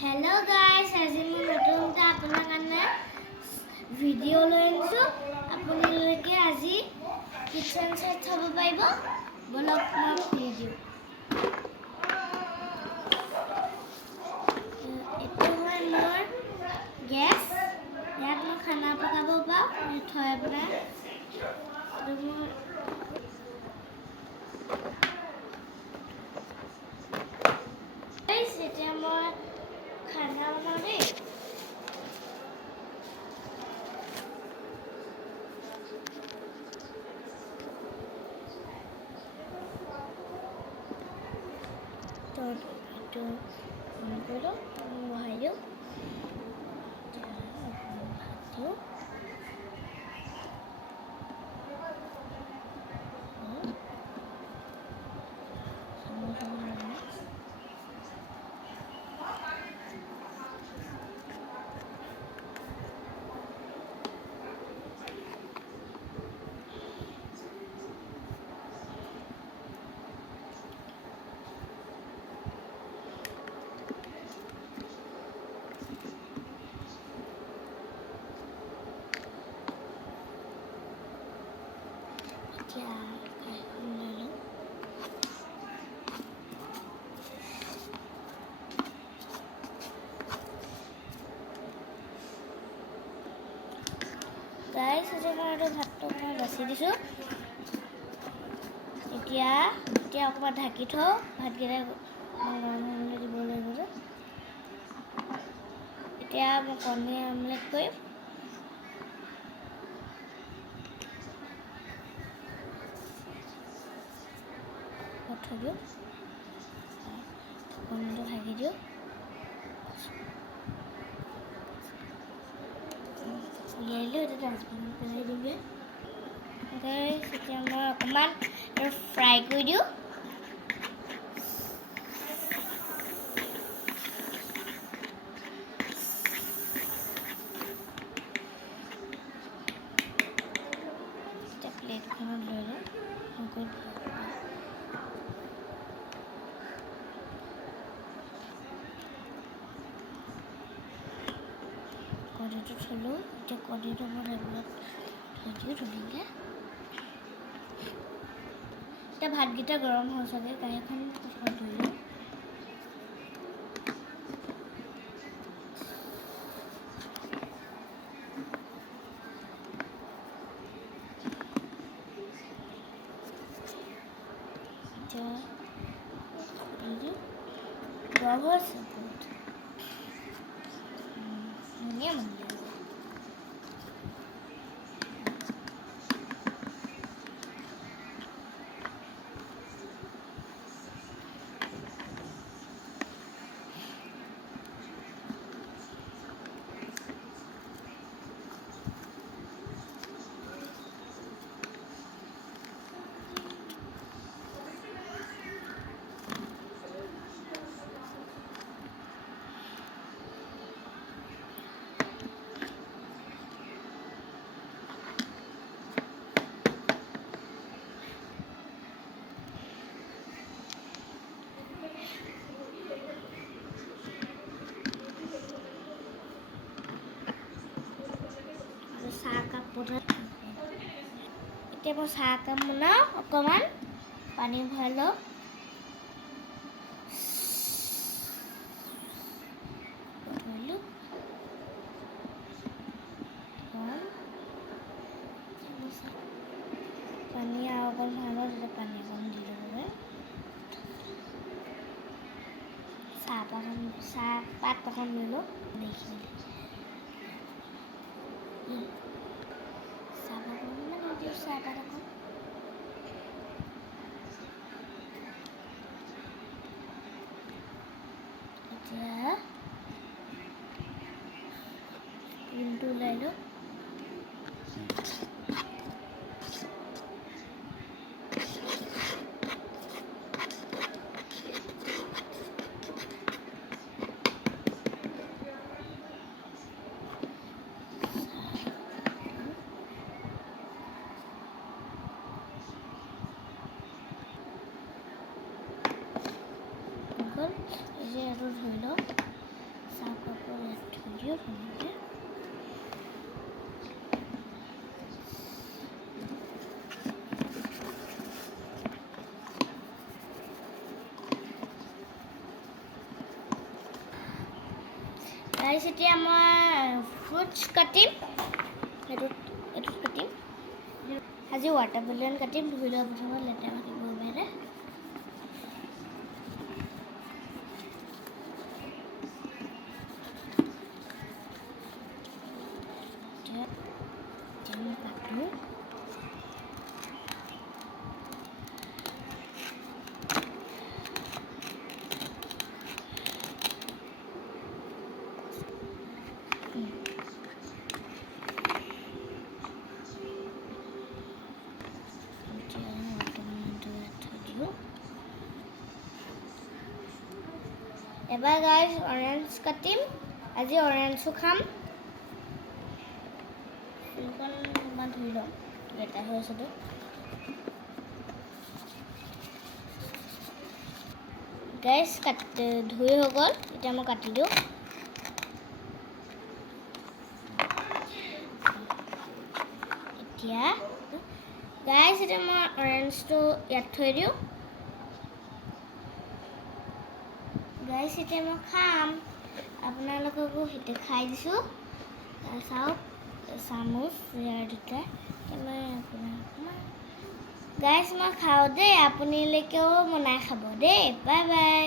Hello guys, আজি মই নতুনটা আপোনাৰ কাৰণে ভিডিঅ' লৈ আনিছোঁ। আপোনালোকে আজি কিচেন সেট চাব পাৰিব। বলক মই খুলি দিওঁ। এইটো হয় মোৰ গেছ। ইয়াত মই খানা পকাব পাৰোঁ। থৈ আপোনাৰ এতিয়া মই খানা বনাওঁ দেই। এইটো অন কৰি লওঁ, বহাই দিওঁ, ভাত দিওঁ। এতিয়া কাঁহীখন লৈ লওঁ। গাইছ, এতিয়া মই ভাতটো মই বাছি দিছোঁ। এতিয়া অকণমান ঢাকি থওঁ। ভাতকেইটা গৰম হ'বলৈ দিব লাগিব যে। এতিয়া মই কণী আমলেট কৰিম। থৈ দিওঁ, কণীটো ঢাকি দিওঁ। উলিয়াই দিলোঁ। এতিয়া ডাষ্টবিনত পেলাই দিওঁগৈ। এতিয়া মই অকণমান ফ্ৰাই কৰি দিওঁ। এতিয়া প্লেটখনত লৈ লওঁ। কণীটো থলোঁ। এতিয়া কণীটো মই টেবুলত থৈ দিওঁ ধুনীয়াকৈ। এতিয়া ভাতকেইটা গৰম হৈ চাগে, কাঁহীখন ধুই লওঁ। এতিয়া গৰম হৈছে বহুত ধুনীয়া মন যায়। এতিয়া মই চাহ একাপ বনাওঁ। অকণমান পানী ভৰাই লওঁ। ধৰিলোঁ পানী আৰু অকণ ভৰাই লওঁ। তেতিয়া পানী অকণ দি ল'বলৈ চাহপাত অকণ লৈ লওঁ। এইখিনি চাহপাত অকণমান দি দিওঁ। চাহপাত অকণ এতিয়া ক্ৰীমটো ওলাই লওঁ। দিওঁ ধুনীয়াকৈ গাইছ এতিয়া মই ফ্ৰুটছ কাটিম এইটোত কাটিম আজি ৱাটাৰমেলন কাটিম ধুই লোৱা প্ৰথমত লেতেৰা কাটিব বাহিৰে কাটো এবাৰ গাইজ অৰেঞ্জ কাটিম আজি অৰেঞ্জো খাম ফুলখন ধুই লওঁ লেতেৰা হৈ আছে গাইজ ধুই হৈ গ'ল এতিয়া মই কাটি দিওঁ এতিয়া গাইজ এতিয়া মই অৰেঞ্জটো ইয়াত থৈ দিওঁ গাইছ এতিয়া মই খাম আপোনালোককো সেইটো খাই দিছোঁ চাওক চামুচ ইয়াৰ দুটা মই গাইছ মই খাওঁ দেই আপোনালোকেও বনাই খাব দেই বাই বাই